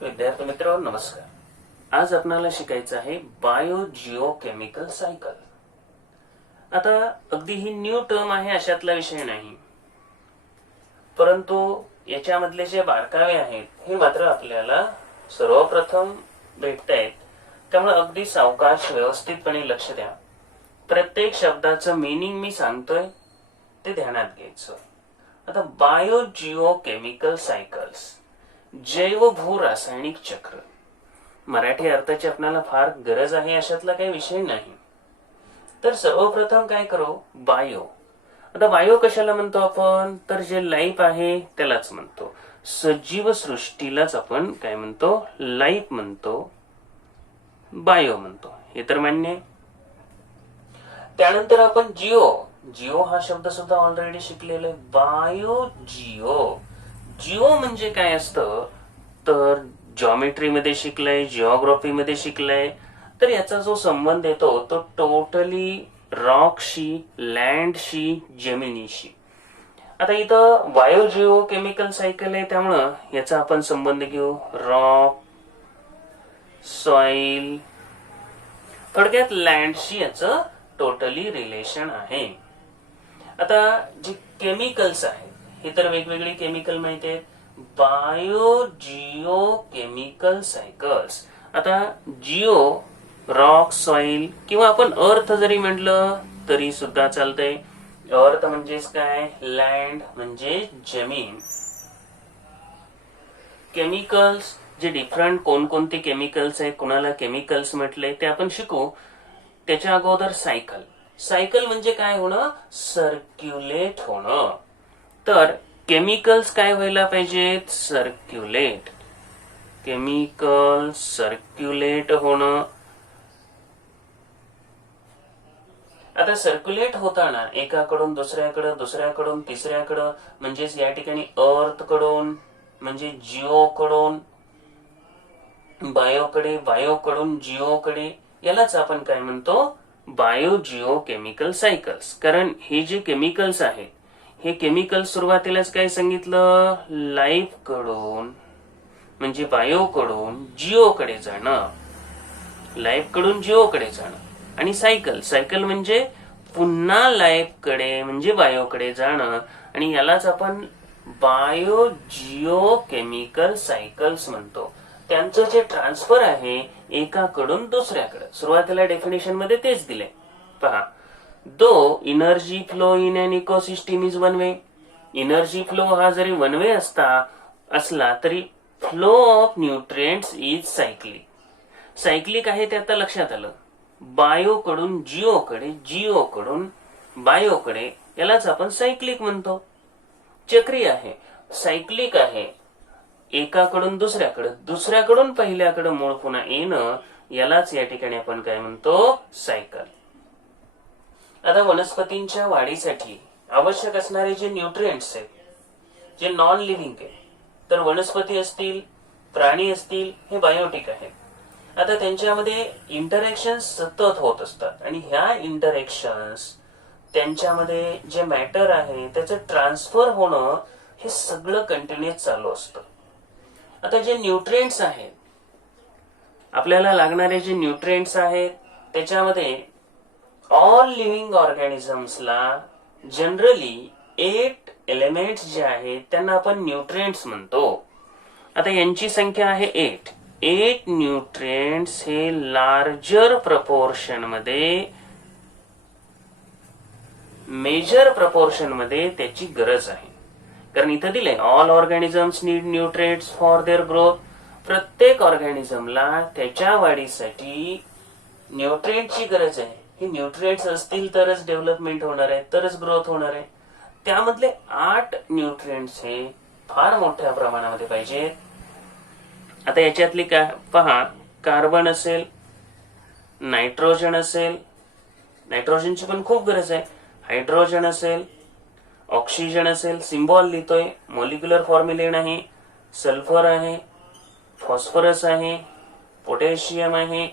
विद्यार्थी मित्रांनो नमस्कार। आज आपल्याला शिकायचं आहे बायोजिओकेमिकल सायकल। आता अगदी ही न्यू टर्म आहे अशातला विषय नाही, परंतु याच्यामधले जे बारकावे आहेत हे मात्र आपल्याला सर्वप्रथम भेटतायत, त्यामुळे अगदी सावकाश व्यवस्थितपणे लक्ष द्या। प्रत्येक शब्दाचं मीनिंग मी सांगतोय ते ध्यानात घ्यायचं। आता बायोजिओकेमिकल सायकल्स, जैव भू रासायनिक चक्र, मराठी अर्थाची आपल्याला फार गरज आहे अशातला काही विषय नाही। तर सर्वप्रथम काय करू, बायो। आता बायो कशाला म्हणतो आपण, तर जे लाईफ आहे त्यालाच म्हणतो, सजीव सृष्टीलाच आपण काय म्हणतो, लाईफ म्हणतो, बायो म्हणतो, हे तर मान्य आहे। त्यानंतर आपण जिओ, जिओ हा शब्द सुद्धा ऑलरेडी शिकलेलो आहे। बायो जिओ, जिओ म्हणजे काय असतं तर जॉमेट्री मध्ये शिकलाय, जिओग्राफी मध्ये शिकलाय, तर याचा जो संबंध येतो तो टोटली रॉकशी, लँडशी, जमिनीशी। आता इथं बायोजिओ केमिकल सायकल आहे, त्यामुळं याचा आपण संबंध घेऊ रॉक, सॉइल, थोडक्यात लँडशी याचं टोटली रिलेशन आहे। आता जे केमिकल्स आहेत हे तर वेगवेगळे केमिकल माहिती आहेत, बायोजिओ केमिकल सायकल्स। आता जिओ रॉक, सॉइल किंवा आपण अर्थ जरी म्हटलं तरी सुद्धा चालतंय। अर्थ म्हणजेच काय, लँड म्हणजे जमीन। केमिकल्स जे डिफरंट कोणकोणते केमिकल्स आहेत, कुणाला केमिकल्स म्हटले ते आपण शिकू। त्याच्या अगोदर सायकल, सायकल म्हणजे काय होणं, सर्क्युलेट होणं। तर केमिकल्स काय व्हायला पाहिजेत, सर्क्युलेट, केमिकल सर्क्युलेट होणं। आता सर्क्युलेट होताना एकाकडून दुसऱ्याकडे, दुसऱ्याकडून तिसऱ्याकडे, म्हणजेच या ठिकाणी अर्थ कडून म्हणजे जिओ कडून बायोकडे, बायोकडून जिओकडे, यालाच आपण काय म्हणतो, बायोजिओ केमिकल सायकल्स। कारण हे जे केमिकल्स आहेत हे केमिकल सुरुवातीलाच काय सांगितलं, लाईफ कडून म्हणजे बायो कडून जिओ कडे जाणं, लाईफ कडून जिओ कडे जाणं, आणि सायकल, सायकल म्हणजे पुन्हा लाईफ कडे म्हणजे बायो कडे जाणं, आणि यालाच आपण बायोजिओ केमिकल सायकल्स म्हणतो। त्यांचं जे ट्रान्सफर आहे एकाकडून दुसऱ्याकडे, सुरुवातीला डेफिनेशन मध्ये तेच दिले पहा। Though energy flow in an ecosystem is one way, energy flow हा जरी वन वे असला तरी flow of nutrients is cyclic, cyclic आहे ते आता लक्षात आलं। बायो कडून जिओ कडे, जिओ कडून बायो कडे, यालाच आपण सायक्लिक म्हणतो। चक्रीय आहे, सायक्लिक आहे, एकाकडून दुसऱ्याकडे, दुसऱ्याकडून पहिल्याकडे मूळ पुन्हा येणं, यालाच या ठिकाणी आपण काय म्हणतो, सायकल। आता वनस्पतींच्या वाढीसाठी आवश्यक असणारे जे न्यूट्रिएंट्स आहेत, जे नॉन लिव्हिंग आहेत, तर वनस्पती असतील, प्राणी असतील, हे बायोटिक आहेत। आता त्यांच्यामध्ये इंटरॅक्शन सतत होत असतात, आणि ह्या इंटरॅक्शन्स त्यांच्यामध्ये जे मॅटर आहे त्याचं ट्रान्सफर होणं हे सगळं कंटिन्युअस चालू असतं। आता जे न्यूट्रिएंट्स आहेत, आपल्याला लागणारे जे न्यूट्रिएंट्स आहेत, त्याच्यामध्ये ऑल लिव्हिंग ऑर्गॅनिझम्सला जनरली 8 एलिमेंट्स जे आहेत त्यांना आपण न्यूट्रिएंट्स म्हणतो। आता यांची संख्या आहे 8। 8 न्यूट्रिएंट्स हे लार्जर प्रपोर्शन मध्ये, मेजर प्रपोर्शन मध्ये त्याची गरज आहे। कारण इथं दिले all organisms need nutrients for their growth, प्रत्येक ऑर्गॅनिझमला त्याच्या वाढीसाठी न्यूट्रिएंटची गरज आहे। हे न्यूट्रिएंट्स असतील तरच डेव्हलपमेंट होणार आहे, तरच ग्रोथ होणार आहे। त्यामधले 8 न्यूट्रिएंट्स हे फार मोठ्या प्रमाणामध्ये पाहिजेत। आता याच्यातली काय पहा, कार्बन असेल, नायट्रोजन असेल, नायट्रोजनची पण खूप गरज आहे, हायड्रोजन असेल, ऑक्सिजन असेल, सिम्बॉल लिहितोय, मॉलिक्युलर फॉर्म्युलेन आहे, सल्फर आहे, फॉस्फरस आहे, पोटॅशियम आहे,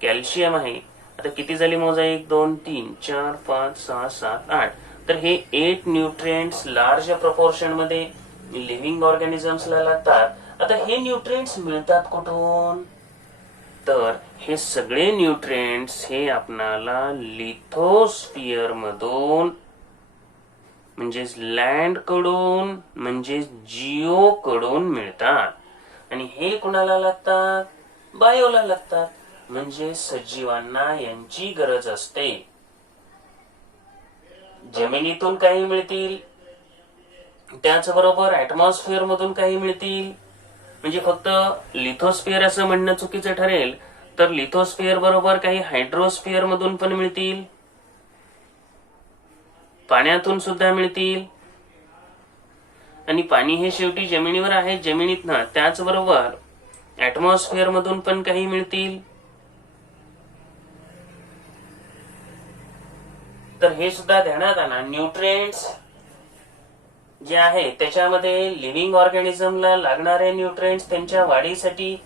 कॅल्शियम आहे। आता किती झाली मोजा, 1 2 3 4 5 6 7 8। तर हे 8 न्यूट्रिएंट्स लार्ज प्रपोर्शन मध्ये लिव्हिंग ऑर्गॅनिझम्सला लागतात, आता हे न्यूट्रिएंट्स मिळतात कुठून? तर हे सगळे न्यूट्रिएंट्स हे आपणाला लिथोस्फिअर मधून, म्हणजेच लँड कडून, म्हणजेच जिओ कडून मिळतात. आणि हे कुणाला लागतात? बायोला लागतात, म्हणजे सजीवांना यांची गरज असते. जमिनीतून काही मिळतील, त्याचबरोबर ऍटमॉस्फिअर मधून काही मिळतील. म्हणजे फक्त लिथोस्फिअर असं म्हणणं चुकीचं ठरेल, तर लिथोस्फिअर बरोबर काही हायड्रोस्फिअर मधून पण मिळतील, पाण्यातून सुद्धा मिळतील. आणि पाणी हे शेवटी जमिनीवर आहे, जमिनीतनं. त्याचबरोबर ऍटमॉस्फिअर मधून पण काही मिळतील. तर हे सुद्धा ध्यानात आणा. न्यूट्रिएंट्स जे आहे त्याच्यामध्ये लिव्हिंग ऑर्गॅनिझमला लागणारे न्यूट्रिएंट्स त्यांच्या वाढीसाठी,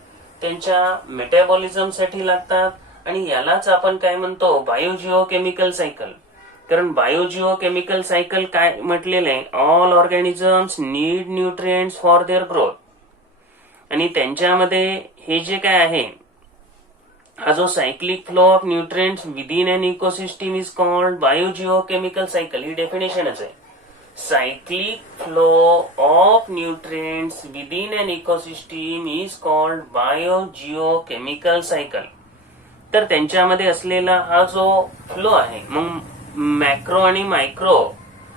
त्यांच्या मेटाबॉलिझमसाठी लागतात. आणि यालाच आपण काय म्हणतो? Biogeochemical cycle. कारण बायोजिओकेमिकल सायकल काय म्हटलेलं आहे? All organisms need nutrients for their growth. आणि त्यांच्यामध्ये हे जे काय आहे, हा जो cyclic flow of nutrients within an ecosystem is called biogeochemical cycle. ही डेफिनेशनच आहे. Cyclic flow of nutrients within an ecosystem is called biogeochemical cycle. तर त्यांच्यामध्ये असलेला हा जो फ्लो आहे, मग मॅक्रो आणि मायक्रो,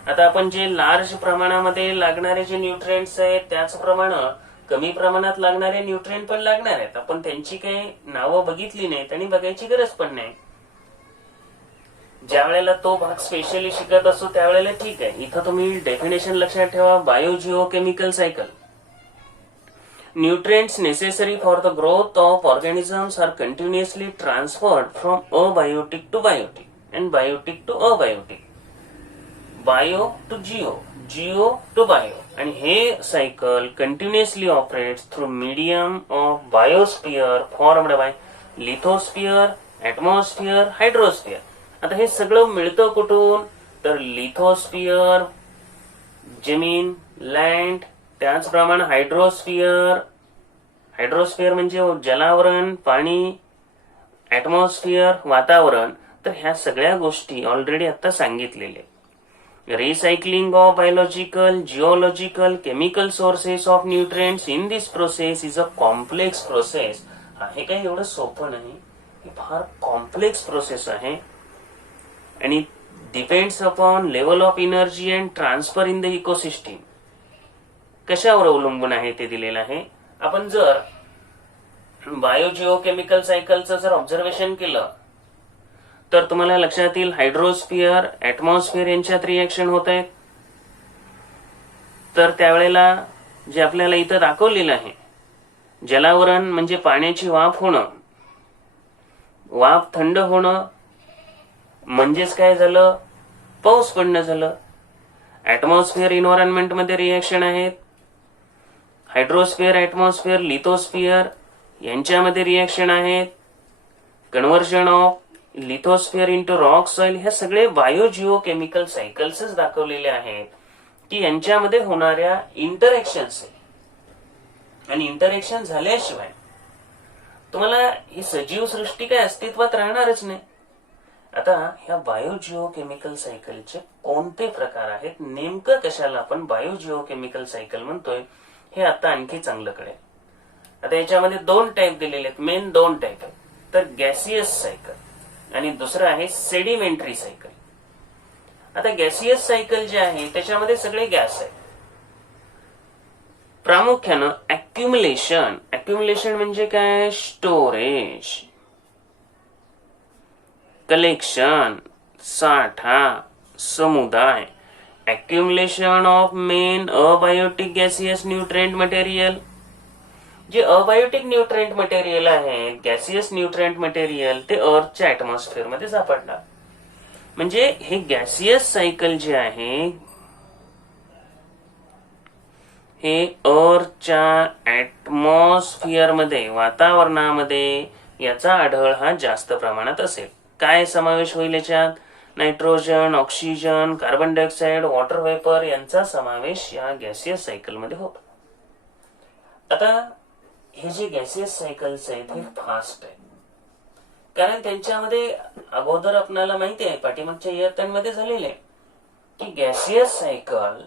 आता आपण जे लार्ज प्रमाणामध्ये लागणारे जे न्यूट्रिएंट्स आहेत त्याचप्रमाणे कमी प्रमाणात लागणारे न्यूट्रिएंट पण लागणार आहेत. आपण त्यांची काही नावं बघितली नाहीत आणि बघायची गरज पण नाही. ज्या वेळेला तो भाग स्पेशली शिकत असतो त्यावेळेला ठीक आहे. इथं तुम्ही डेफिनेशन लक्षात ठेवा. बायोजिओकेमिकल cycle. Nutrients necessary for the growth of organisms are continuously transferred from abiotic to biotic and biotic to abiotic, bio to geo, geo to bio. And हे cycle continuously operates through medium of biosphere formed by lithosphere, atmosphere, hydrosphere. आता हे सगळं मिळतं कुठून? तर लिथोस्फिअर, जमीन, land, त्याचप्रमाणे हायड्रोस्फिअर. हायड्रोस्फिअर म्हणजे जलावरण, पाणी, ऍटमॉस्फिअर, वातावरण. तर ह्या सगळ्या गोष्टी ऑलरेडी आता सांगितलेल्या. Recycling of biological, geological, chemical sources of nutrients in this process is a complex process. हे काही एवढं सोपं नाही, ही फार कॉम्प्लेक्स प्रोसेस आहे. आणि depends upon level of energy and transfer in the ecosystem. कशावर अवलंबून आहे ते दिलेलं आहे. आपण जर बायोजिओकेमिकल सायकलचं जर ऑब्झर्वेशन केलं तर तुम्हाला लक्षात येईल हायड्रोस्फिअर, ऍटमॉस्फिअर यांच्यात रिएक्शन होत आहेत. तर त्यावेळेला जे आपल्याला इथं दाखवलेलं आहे, जलावरण म्हणजे पाण्याची वाफ होणं, वाफ थंड होणं, म्हणजेच काय झालं? पाऊस पडणं झालं. ऍटमॉस्फिअर इन्व्हायरमेंट मध्ये रिएक्शन आहेत. हायड्रोस्फिअर, ऍटमॉस्फिअर, लिथोस्फिअर यांच्यामध्ये रिएक्शन आहेत. Conversion of lithosphere into rock soil. हे सगळे बायोजिओकेमिकल सायकल्सच दाखवलेले आहेत की यांच्यामध्ये होणाऱ्या इंटरॅक्शन्स. आणि इंटरॅक्शन झाल्याशिवाय तुम्हाला ही सजीव सृष्टी काय अस्तित्वात राहणारच नाही. आता ह्या बायोजिओकेमिकल सायकलचे कोणते प्रकार आहेत, नेमकं कशाला आपण बायोजिओकेमिकल सायकल म्हणतोय, हे आता आणखी चांगलं कळेल. आता याच्यामध्ये दोन टाईप दिलेले आहेत, मेन दोन टाईप आहेत. तर गॅसियस सायकल आणि दुसरं आहे सेडिमेंटरी सायकल. आता गॅसियस सायकल जे आहे त्याच्यामध्ये सगळे गॅस आहेत. प्रामुख्यानं अक्युमुलेशन. अक्युमुलेशन म्हणजे काय? स्टोरेज, कलेक्शन, साठा, समुदाय. Accumulation of main abiotic gaseous nutrient material. जे अबायोटिक न्यूट्रिएंट मटेरियल आहे, गॅसियस न्यूट्रिएंट मटेरियल, ते अर्थच्या ऍटमॉस्फिअर मध्ये सापडणार. म्हणजे हे गॅसियस सायकल जे आहे हे अर्थच्या ऍटमॉस्फिअर मध्ये, वातावरणामध्ये याचा आढळ हा जास्त प्रमाणात असेल. काय समावेश होईल याच्यात? Nitrogen, oxygen, carbon dioxide, water vapour यांचा समावेश या गॅसियस सायकल मध्ये होतो. आता हे जे गॅसियस सायकल्स आहेत हे फास्ट आहेत, कारण त्यांच्यामध्ये अगोदर आपल्याला माहिती आहे पाठीमागच्या इयत्तांमध्ये झालेले की गॅसियस सायकल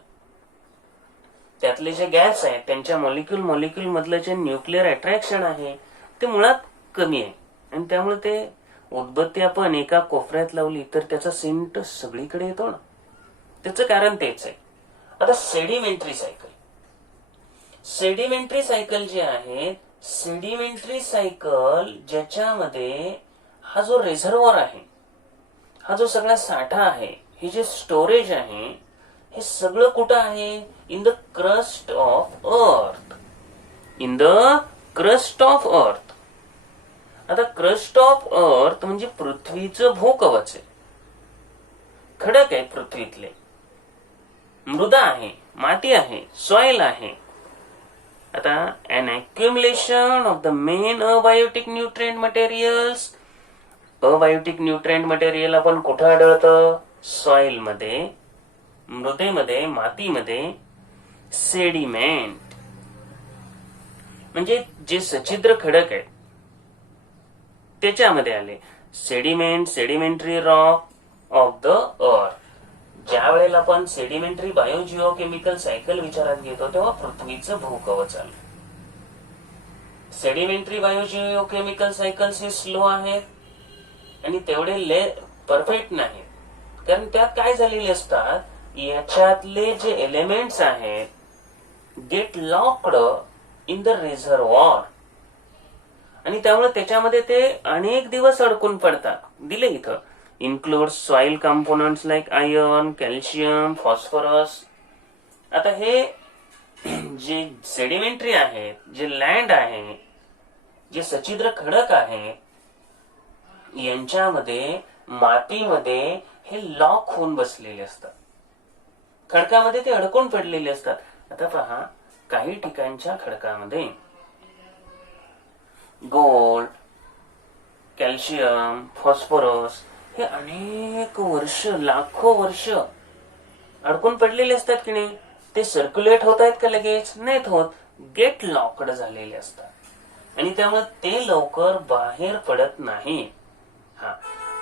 त्यातले जे गॅस आहेत त्यांच्या मॉलिक्यूल मधलं जे न्यूक्लिअर अट्रॅक्शन आहे ते मुळात कमी आहे, आणि त्यामुळे ते उदबत्ती आपण एका कोपऱ्यात लावली तर त्याचा सेंट सगळीकडे येतो ना. त्याचं कारण तेच आहे. आता सेडिमेंटरी सायकल जे आहे, सेडिमेंटरी सायकल ज्याच्यामध्ये हा जो रिझर्व्हॉर आहे, हा जो सगळा साठा आहे, हे जे स्टोरेज आहे, हे सगळं कुठं आहे? In the crust of earth. In the crust of earth. आता क्रस्ट ऑफ अर्थ म्हणजे पृथ्वीचं भूकवच आहे, खडक आहे पृथ्वीतले, मृदा आहे, माती आहे, सॉइल आहे. आता an accumulation of the main abiotic nutrient materials. Abiotic nutrient material आपण कुठं आढळतं? सॉइल मध्ये, मृदेमध्ये, मातीमध्ये. सेडिमेंट म्हणजे जे सच्छिद्र खडक आहे त्याच्यामध्ये आले. Sedimentary rock of the earth. ज्या वेळेला आपण सेडिमेंटरी बायोजिओकेमिकल सायकल विचारात घेतो तेव्हा पृथ्वीचं भूकवच आलं. सेडिमेंटरी बायोजिओकेमिकल सायकल्स हे स्लो आहेत आणि तेवढे परफेक्ट नाहीत, कारण त्यात काय झालेले असतात, याच्यातले जे एलिमेंट्स आहेत गेट लॉक्ड इन द रिझर्व्हॉर, आणि त्यामुळे त्याच्यामध्ये ते अनेक दिवस अडकून पडतात. दिले इथं includes soil components like iron, calcium, phosphorus. आता हे जे सेडिमेंटरी आहे, जे लँड आहे, जे सच्छिद्र खडक आहे, यांच्यामध्ये मातीमध्ये हे लॉक होऊन बसलेले असतात, खडकामध्ये ते अडकून पडलेले असतात. आता पहा, काही ठिकाणच्या खडकामध्ये गोल्ड, कॅल्शियम, फॉस्फरस हे अनेक वर्ष, लाखो वर्ष अडकून पडलेले असतात की नाही. ते सर्क्युलेट होत आहेत का? लगेच नाहीत होत, गेट लॉकड झालेले असतात, आणि त्यामुळे ते लवकर बाहेर पडत नाही. हा,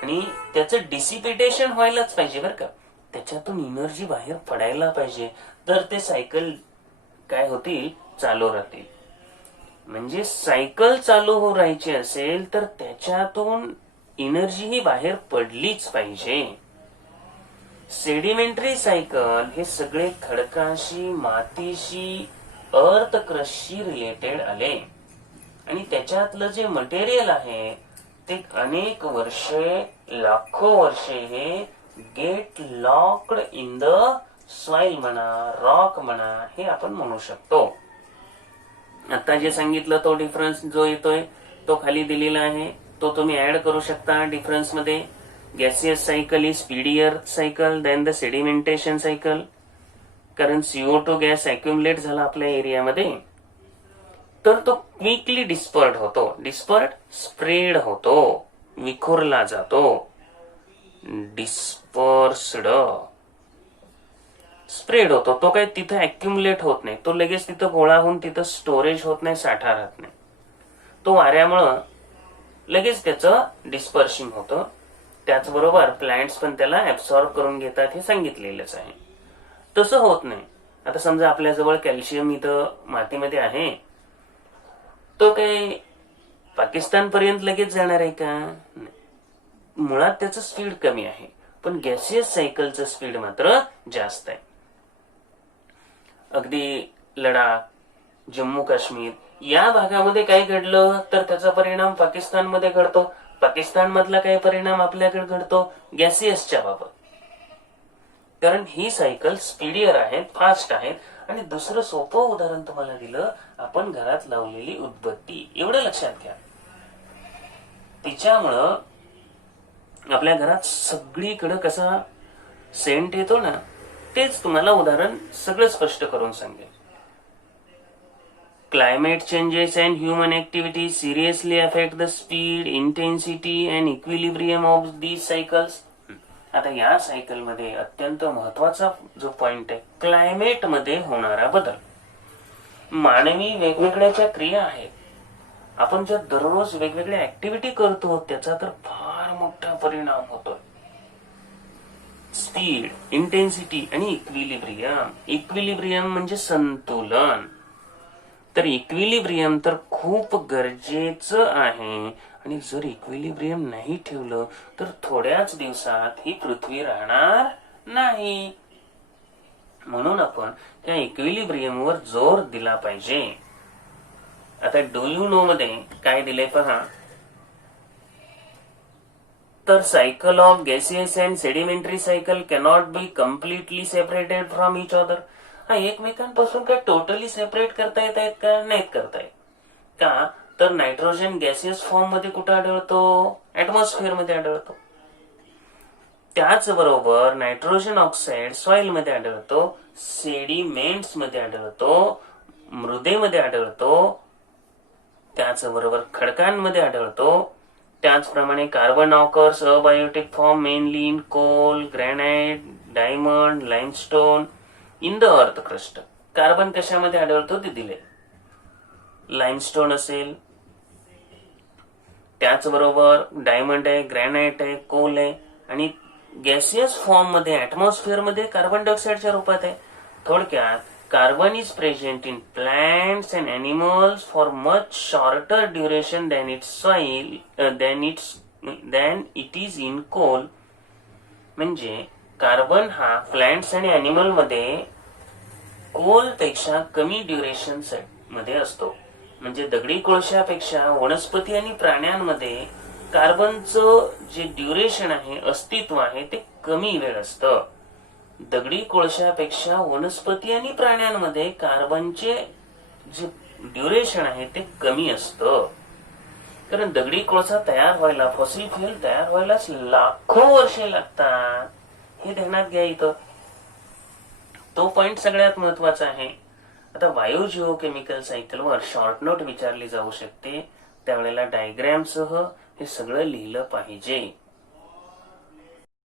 आणि त्याचं डिसिपिटेशन व्हायलाच पाहिजे बरं का, त्याच्यातून एनर्जी बाहेर पडायला पाहिजे, तर ते सायकल काय होतील? चालू राहतील. म्हणजे सायकल चालू हो राहायची असेल तर त्याच्यातून एनर्जी ही बाहेर पडलीच पाहिजे. सेडिमेंटरी सायकल हे सगळे खडकाशी, मातीशी, अर्थ क्रशशी रिलेटेड आले, आणि त्याच्यातलं जे मटेरियल आहे ते अनेक वर्षे, लाखो वर्षे हे get locked in the soil म्हणा, रॉक म्हणा, हे आपण म्हणू शकतो. आता जे सांगितलं तो डिफरन्स जो येतोय तो खाली दिलेला आहे, तो तुम्ही ऍड करू शकता डिफरन्स मध्ये. Gaseous cycle is speedier cycle than the sedimentation cycle, कारण CO2 गॅस अक्युमुलेट झाला आपल्या एरियामध्ये तर तो क्विकली डिस्पर्ड होतो. डिस्पर्ड स्प्रेड होतो, विखुरला जातो. डिस्पर्स्ड स्प्रेड होतो, तो काही तिथं अक्युमुलेट होत नाही, तो लगेच तिथं गोळा होऊन तिथं स्टोरेज होत नाही, साठा राहत नाही. तो वाऱ्यामुळं लगेच त्याचं डिस्पर्शिंग होतं. त्याचबरोबर प्लांट्स पण त्याला ऍब्सॉर्ब करून घेतात, हे सांगितलेलंच आहे. तसं होत नाही. आता समजा आपल्याजवळ कॅल्शियम इथं मातीमध्ये आहे, तो काही पाकिस्तान पर्यंत लगेच जाणार आहे का? मुळात त्याचं स्पीड कमी आहे, पण गॅसियस सायकलचं स्पीड मात्र जास्त आहे. अगदी लडाख, जम्मू काश्मीर या भागामध्ये काय घडलं तर त्याचा परिणाम पाकिस्तानमध्ये घडतो, पाकिस्तान मधला काही परिणाम आपल्याकडे घडतो गॅसियसच्या बाबत, कारण ही सायकल स्पीडियर आहेत, फास्ट आहेत. आणि दुसरं सोपं उदाहरण तुम्हाला दिलं, आपण घरात लावलेली उदबत्ती, एवढं लक्षात घ्या, तिच्यामुळं आपल्या घरात सगळीकडे कसा सेंट येतो ना, तेच तुम्हाला उदाहरण सगळं स्पष्ट करून सांगेल. Climate changes and human activities seriously affect the speed, intensity and equilibrium of these cycles. आता या सायकल मध्ये अत्यंत महत्वाचा जो पॉइंट आहे, क्लायमेट मध्ये होणारा बदल. मानवी वेगवेगळ्या ज्या क्रिया आहेत, आपण ज्या दररोज वेगवेगळ्या ऍक्टिव्हिटी करतो त्याचा तर फार मोठा परिणाम होतोय. स्पीड, इंटेन्सिटी आणि इक्विलिब्रियम. इक्विलिब्रियम म्हणजे संतुलन. तर इक्विलिब्रियम तर खूप गरजेचं आहे, आणि जर इक्विलिब्रियम नाही ठेवलं तर थोड्याच दिवसात ही पृथ्वी राहणार नाही. म्हणून आपण त्या इक्विलिब्रियमवर जोर दिला पाहिजे. आता डू यू नो मध्ये काय दिले पहा. तर cycle of gaseous and sedimentary cycle cannot be completely separated from each other. हा एकमेकांपासून काय टोटली सेपरेट करता येत आहेत का? नाहीत करता येत. का तर नायट्रोजन गॅसियस फॉर्म मध्ये कुठे आढळतो? ऍटमॉस्फिअर मध्ये आढळतो. त्याचबरोबर नायट्रोजन ऑक्साईड सॉइल मध्ये आढळतो, सेडिमेंट्स मध्ये आढळतो, मृदेमध्ये आढळतो, त्याचबरोबर खडकांमध्ये आढळतो. त्याचप्रमाणे carbon occurs abiotic form mainly in coal, granite, diamond, limestone in the earth crust. Carbon कशामध्ये आढळतो ते दिले. लाइमस्टोन असेल, त्याचबरोबर डायमंड आहे, ग्रॅनाइट आहे, कोल आहे, आणि गॅसियस फॉर्म मध्ये ऍटमॉस्फिअर मध्ये कार्बन डायऑक्साईडच्या रूपात आहे. थोडक्यात carbon is present in plants and animals for much shorter duration than it is in coal. म्हणजे कार्बन हा प्लांट्स आणि एनिमल मध्ये कोल पेक्षा कमी ड्युरेशन मध्ये असतो. म्हणजे दगडी कोळशापेक्षा वनस्पती आणि प्राण्यांमध्ये कार्बनचं जे ड्युरेशन आहे, अस्तित्व आहे, ते कमी वेळ असतं. दगडी कोळशापेक्षा वनस्पती आणि प्राण्यांमध्ये कार्बनचे जे ड्युरेशन आहे ते कमी असतं. कारण दगडी कोळसा तयार व्हायला, फॉसिल फ्युएल तयार व्हायलाच लाखो वर्षे लागतात. हे ध्यानात घ्या. इथं तो पॉइंट सगळ्यात महत्वाचा आहे. आता बायो जिओकेमिकल सायकलवर शॉर्ट नोट विचारली जाऊ शकते, त्यावेळेला डायग्रॅम सह हे सगळं लिहिलं पाहिजे.